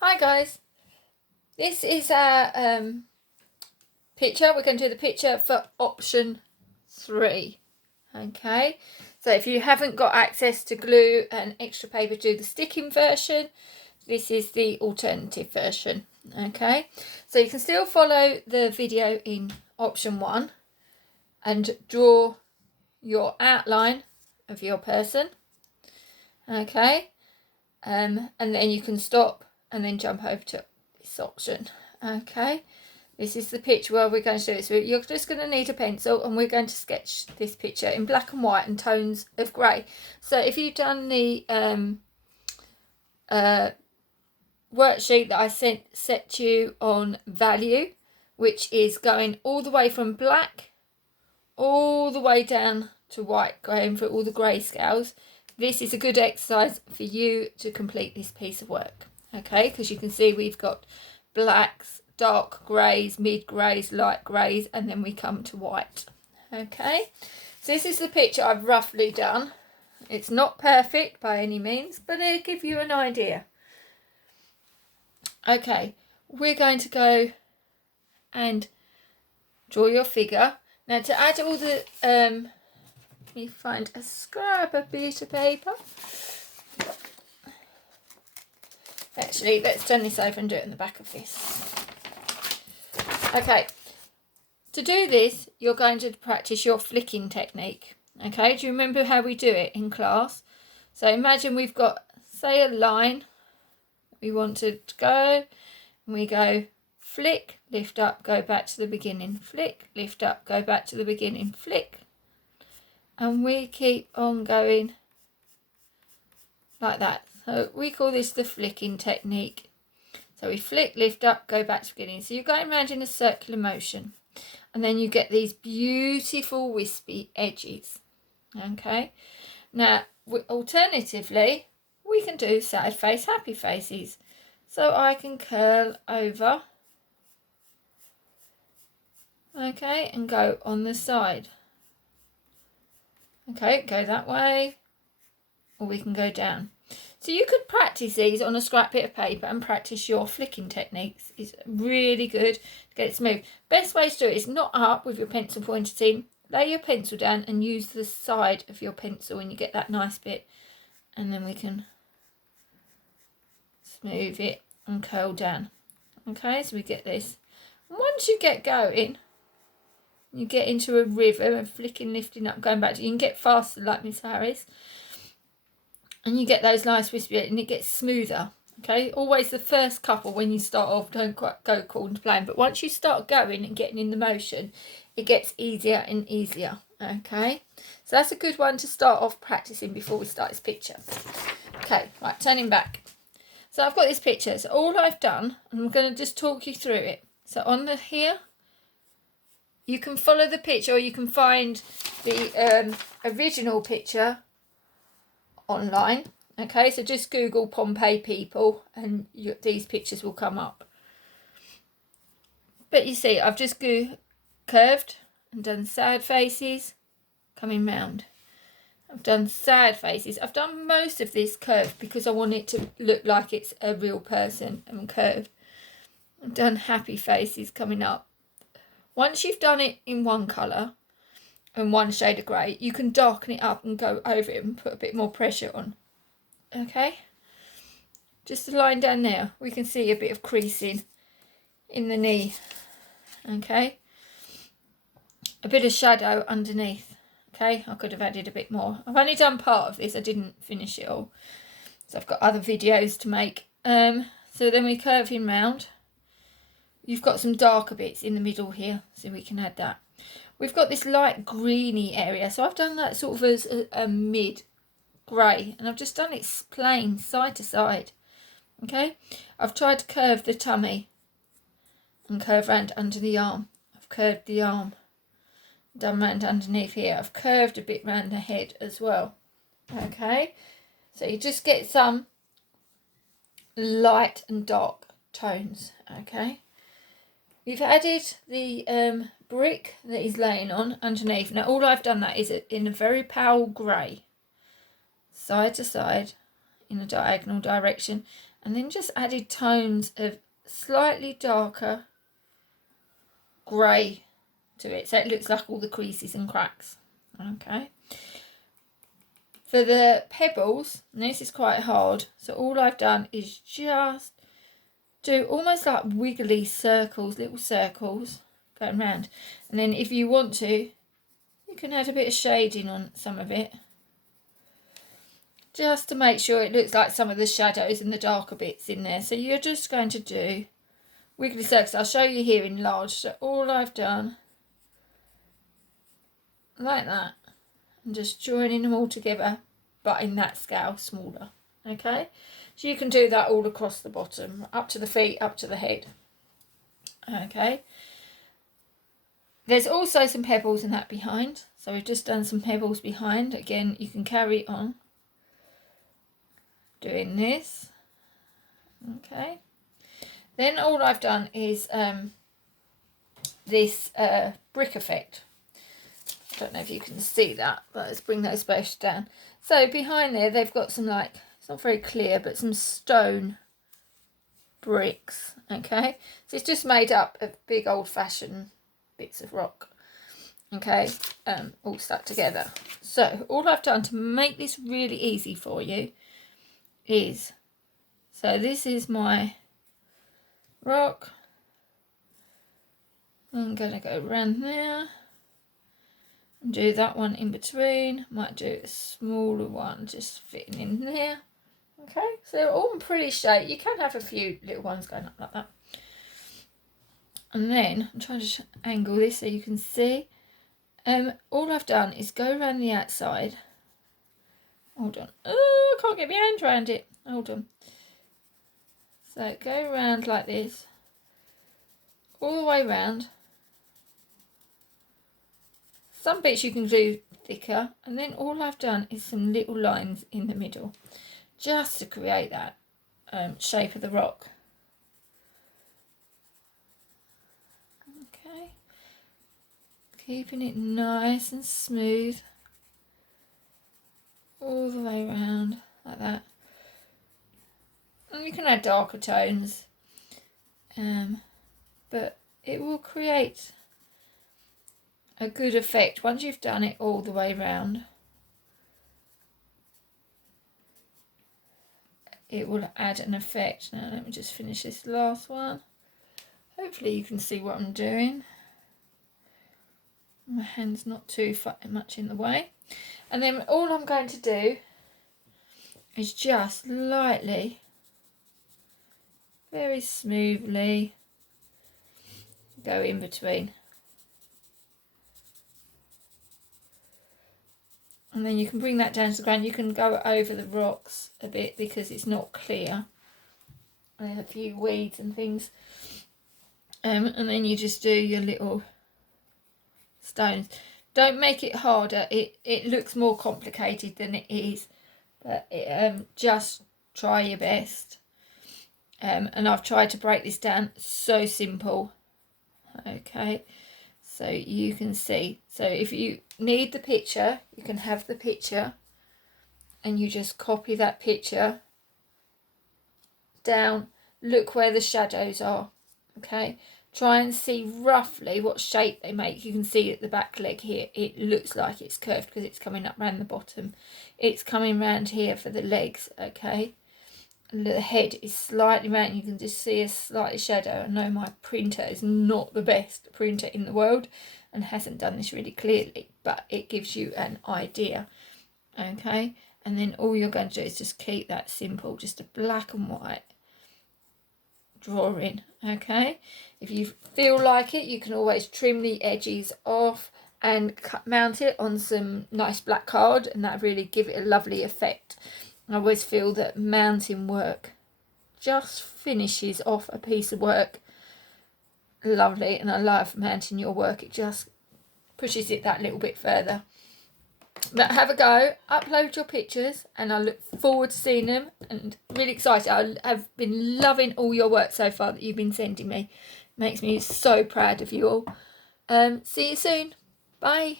Hi guys, this is our picture. We're going to do the picture for option 3. Okay, so if you haven't got access to glue and extra paper to do the sticking version, this is the alternative version. Okay, so you can still follow the video in option 1 and draw your outline of your person. Okay, and then you can stop and then jump over to this option. Okay, this is the picture where we're going to do this. You're just going to need a pencil and we're going to sketch this picture in black and white and tones of grey. So if you've done the worksheet that I set you on value, which is going all the way from black all the way down to white, going through all the grey scales, this is a good exercise for you to complete this piece of work. Okay, because you can see we've got blacks, dark greys, mid greys, light greys, and then we come to white. Okay, so this is the picture I've roughly done. It's not perfect by any means, but it'll give you an idea. Okay, we're going to go and draw your figure. Now to add all the, let me find a scrap of bit of paper. Actually, let's turn this over and do it in the back of this. Okay, to do this, you're going to practice your flicking technique. Okay, do you remember how we do it in class? So imagine we've got, say, a line we want to go, and we go flick, lift up, go back to the beginning, flick, lift up, go back to the beginning, flick. And we keep on going like that. So we call this the flicking technique. So we flick, lift up, go back to the beginning. So you're going around in a circular motion. And then you get these beautiful wispy edges. Okay. Now, alternatively, we can do sad face, happy faces. So I can curl over. Okay, and go on the side. Okay, go that way. Or we can go down. So you could practice these on a scrap bit of paper and practice your flicking techniques. It's really good to get it smooth. Best way to do it is not up with your pencil pointed in. Lay your pencil down and use the side of your pencil and you get that nice bit. And then we can smooth it and curl down. Okay, so we get this. And once you get going, you get into a rhythm of flicking, lifting up, going back. You can get faster like Miss Harris. And you get those nice wispy, and it gets smoother. Okay, always the first couple when you start off don't quite go according to plan, but once you start going and getting in the motion, it gets easier and easier. Okay, so that's a good one to start off practicing before we start this picture. Okay, right, turning back. So I've got this picture. So all I've done, and I'm going to just talk you through it. So on the here, you can follow the picture, or you can find the original picture online. Okay, so just Google Pompeii people and these pictures will come up. But you see, I've just curved and done sad faces coming round. I've done sad faces. I've done most of this curved because I want it to look like it's a real person and curved. I've done happy faces coming up. Once you've done it in one colour and one shade of grey, you can darken it up and go over it and put a bit more pressure on. Okay, just a line down there. We can see a bit of creasing in the knee. Okay, a bit of shadow underneath. Okay, I could have added a bit more. I've only done part of this. I didn't finish it all, so I've got other videos to make. So then we curve him round. You've got some darker bits in the middle here, so we can add that. We've got this light greeny area, so I've done that sort of as a mid grey, and I've just done it plain side to side. Okay, I've tried to curve the tummy and curve round under the arm. I've curved the arm, done round underneath here. I've curved a bit round the head as well. Okay, so you just get some light and dark tones. Okay, we've added the brick that he's laying on underneath. Now all I've done that is in a very pale grey, side to side in a diagonal direction, and then just added tones of slightly darker grey to it, so it looks like all the creases and cracks. Okay. For the pebbles, and this is quite hard, so all I've done is just do almost like wiggly circles, little circles going round. And then if you want to, you can add a bit of shading on some of it, just to make sure it looks like some of the shadows and the darker bits in there. So you're just going to do wiggly circles. I'll show you here in large. So all I've done, like that, and just joining them all together, but in that scale, smaller. Okay, so you can do that all across the bottom, up to the feet, up to the head. Okay, there's also some pebbles in that behind, so we've just done some pebbles behind. Again, you can carry on doing this. Okay, then all I've done is this brick effect. I don't know if you can see that, but let's bring those both down. So behind there, they've got some, like, it's not very clear, but some stone bricks. Okay, so it's just made up of big old-fashioned bits of rock. Okay, all stuck together. So all I've done to make this really easy for you is, so this is my rock. I'm going to go around there and do that one in between. Might do a smaller one just fitting in there. Okay, so they're all in pretty shape. You can have a few little ones going up like that. And then I'm trying to angle this so you can see. All I've done is go around the outside. Hold on. Oh, I can't get my hand around it. Hold on. So go around like this, all the way around. Some bits you can do thicker, and then all I've done is some little lines in the middle, just to create that shape of the rock. Okay, keeping it nice and smooth all the way around like that. And you can add darker tones, but it will create a good effect once you've done it all the way round. It will add an effect. Now let me just finish this last one. Hopefully you can see what I'm doing. My hand's not too much in the way. And then all I'm going to do is just lightly, very smoothly, go in between. And then you can bring that down to the ground. You can go over the rocks a bit because it's not clear. There's a few weeds and things. And then you just do your little stones. Don't make it harder. It looks more complicated than it is. But just try your best. And I've tried to break this down so simple. Okay. So you can see. So if you need the picture, you can have the picture. And you just copy that picture down. Look where the shadows are. Okay. Try and see roughly what shape they make. You can see at the back leg here, it looks like it's curved because it's coming up around the bottom. It's coming round here for the legs, okay? And the head is slightly round. You can just see a slight shadow. I know my printer is not the best printer in the world and hasn't done this really clearly, but it gives you an idea, okay? And then all you're going to do is just keep that simple, just a black and white drawing, okay? If you feel like it, you can always trim the edges off and mount it on some nice black card, and that really give it a lovely effect. I always feel that mounting work just finishes off a piece of work lovely, and I love mounting your work. It just pushes it that little bit further. But have a go, upload your pictures, and I look forward to seeing them, and really excited. I have been loving all your work so far that you've been sending me. Makes me so proud of you all. See you soon. Bye.